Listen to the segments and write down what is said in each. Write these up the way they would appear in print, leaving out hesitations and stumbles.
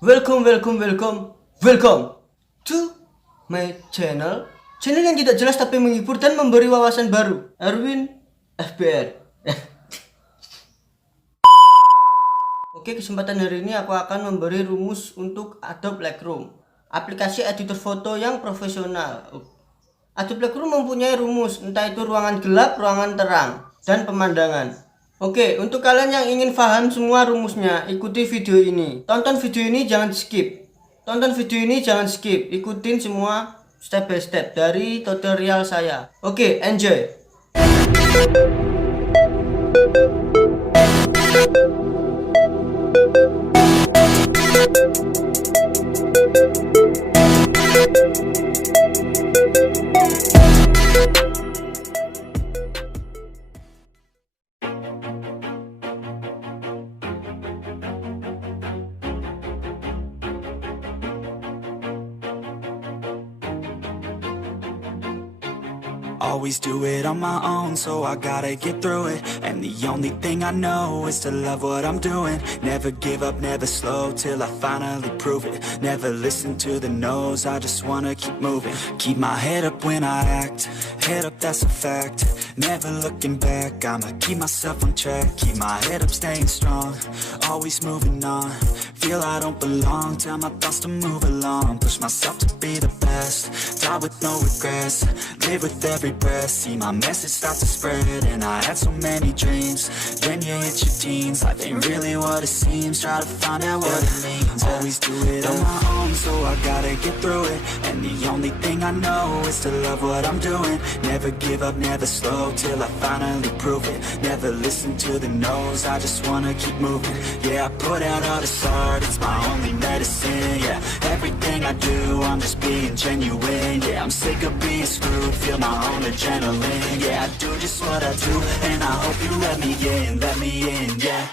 Welcome to my channel yang tidak jelas tapi menghibur dan memberi wawasan baru. Erwin FBR. Oke, kesempatan hari ini aku akan memberi rumus untuk Adobe Lightroom, aplikasi editor foto yang profesional. Adobe Lightroom mempunyai rumus, entah itu ruangan gelap, ruangan terang, dan pemandangan. Oke, untuk kalian yang ingin paham semua rumusnya, ikuti video ini. Tonton video ini, jangan skip. Ikutin semua step by step dari tutorial saya. Oke, enjoy. Always do it on my own, so I gotta get through it. And the only thing I know is to love what I'm doing. Never give up, never slow, till I finally prove it. Never listen to the no's, I just wanna keep moving. Keep my head up when I act, head up, that's a fact. Never looking back, I'ma keep myself on track. Keep my head up, staying strong, always moving on. Feel I don't belong, tell my thoughts to move along. Push myself to be the best, die with no regrets. Live with every breath, see my message start to spread. And I had so many dreams, when you hit your teens, life ain't really what it seems. Try to find out what it means. Always do it on my own, so I gotta get through it. And the only thing I know is to love what I'm doing. Never give up, never slow, till I finally prove it. Never listen to the no's, I just wanna keep moving. Yeah, I put out all this art, it's my only medicine. Yeah, everything I do, I'm just being genuine. Yeah, I'm sick of being screwed, feel my own adrenaline. Yeah, I do just what I do, and I hope you let me in, yeah.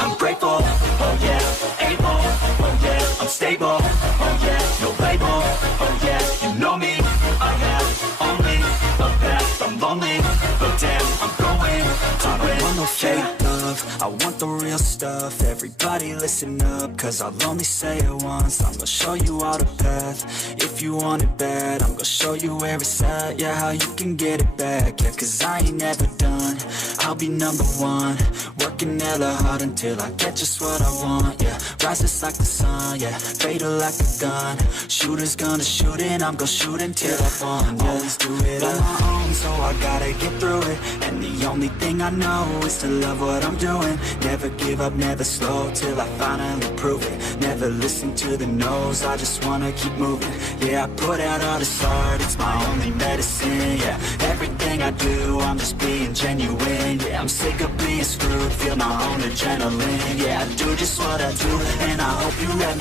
I'm grateful, oh yeah, able, oh yeah, I'm stable, oh yeah, no label, oh yeah, you know me, I have only a path, I'm lonely, but damn, I'm going to win. I want no fake love, I want the real stuff. Everybody listen up, cause I'll only say it once. I'm gonna show you all the path, if you want it bad. I'm gonna show you where it's at, yeah, how you can get it back. Yeah, cause I ain't never done, I'll be number one. Working hella hard until I get just what I want. Yeah, rises like the sun, yeah, fatal like a gun. Shooter's gonna shoot and I'm gonna shoot until I won. Yeah. Always do it on my own, so I gotta get through it. And the only thing I know is to love what I'm doing. Never give up, never slow, till I finally prove it. Never listen to the no's, I just wanna keep moving. Yeah, I put out all this art, it's my only medicine. Yeah, everything I do, I'm just being genuine. Yeah, I'm sick of being screwed, feel my own adrenaline. Yeah, I do just what I do, and I hope you let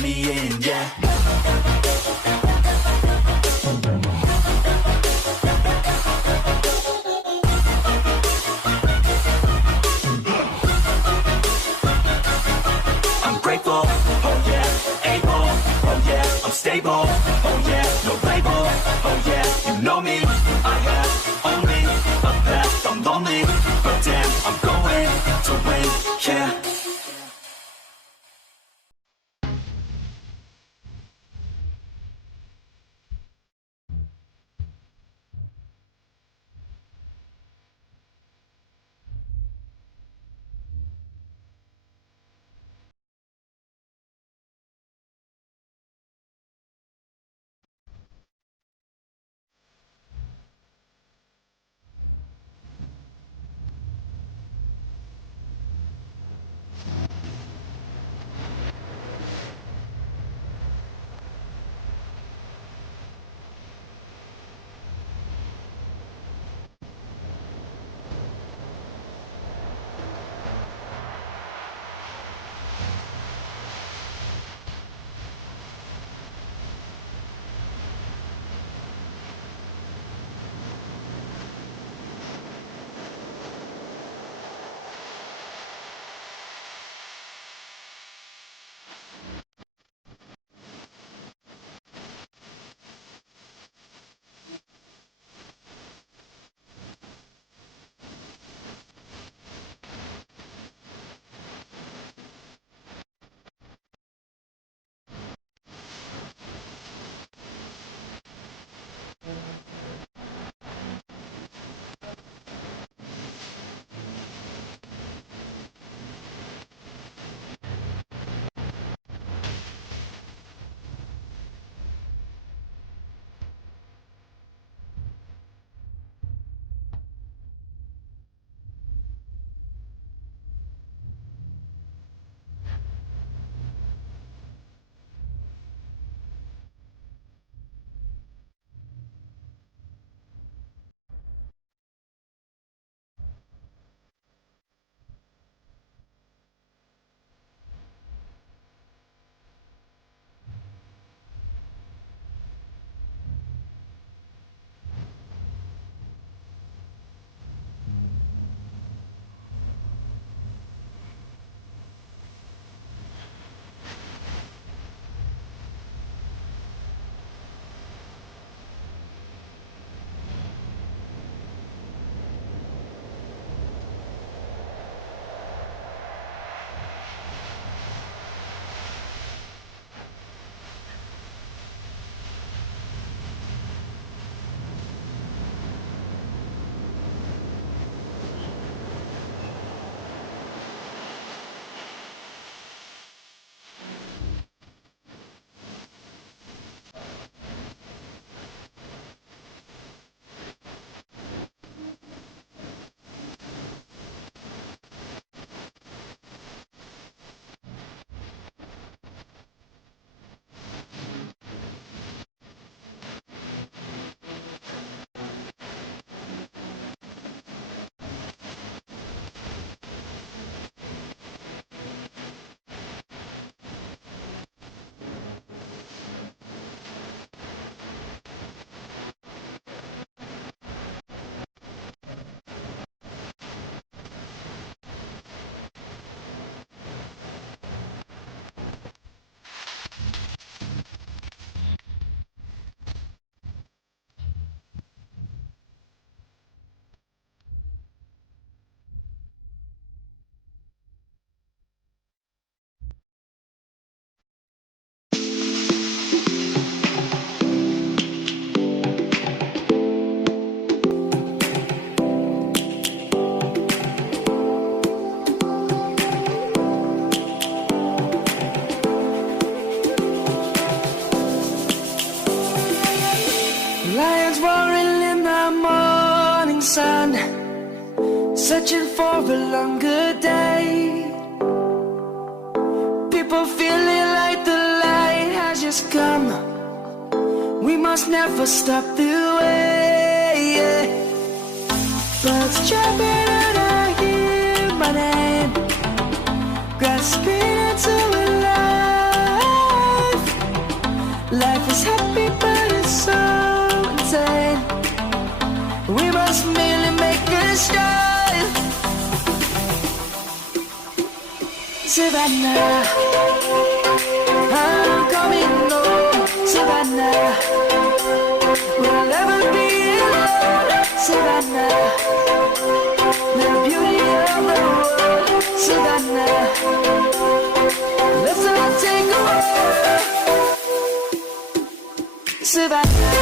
me in, yeah. Grateful, oh yeah, able, oh yeah, I'm stable, oh yeah, no label, oh yeah, you know me, I have only a path, I'm lonely, but damn, I'm going to win, yeah. Lions roaring in the morning sun, searching for a longer day. People feeling like the light has just come. We must never stop the way. Birds jumping and I hear my name, grasping into a life. Life is happy but it's so insane. We must merely make a start. Savannah, I'm coming home. Savannah, we'll never be alone. Savannah, the beauty of the world. Savannah, let's all take a walk. Savannah.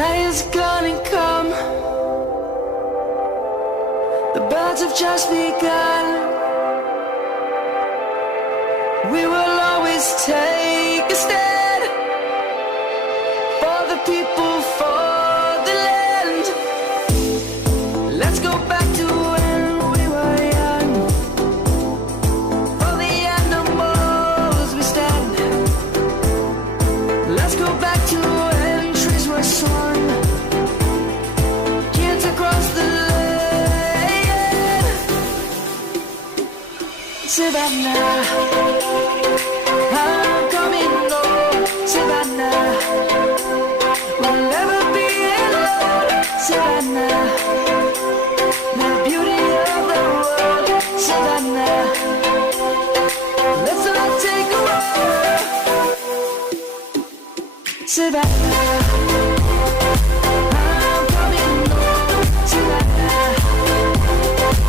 Lions gonna come. The birds have just begun. We will always take a stand for the people, for the land. Let's go back to when we were young. For the animals we stand. Let's go back to when trees were swung. Kids across the land. Savannah, I'm coming home. Savannah, we'll never be alone. Savannah, the beauty of the world. Savannah, let's all take a walk. Savannah, I'm coming home. Savannah,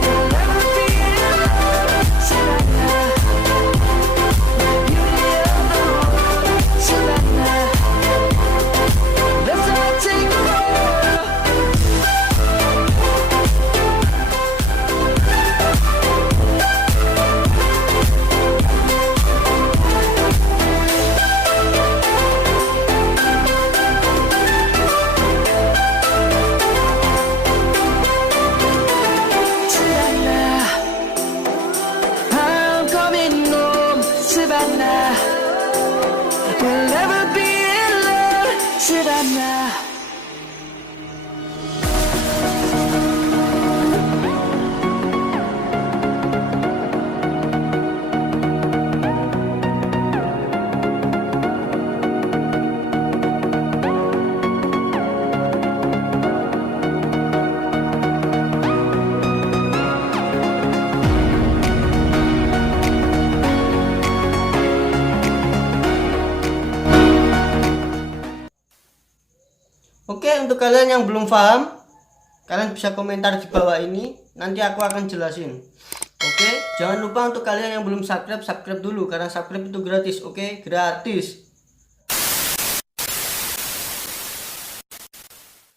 we'll never be alone. Savannah, the beauty of the world. Savannah, let's all take a walk. Savannah, I'm coming home. Savannah, we'll never be alone. Savannah. Oke, untuk kalian yang belum paham, kalian bisa komentar di bawah ini, nanti aku akan jelasin. Oke, jangan lupa untuk kalian yang belum subscribe, subscribe dulu karena subscribe itu gratis. Oke, gratis.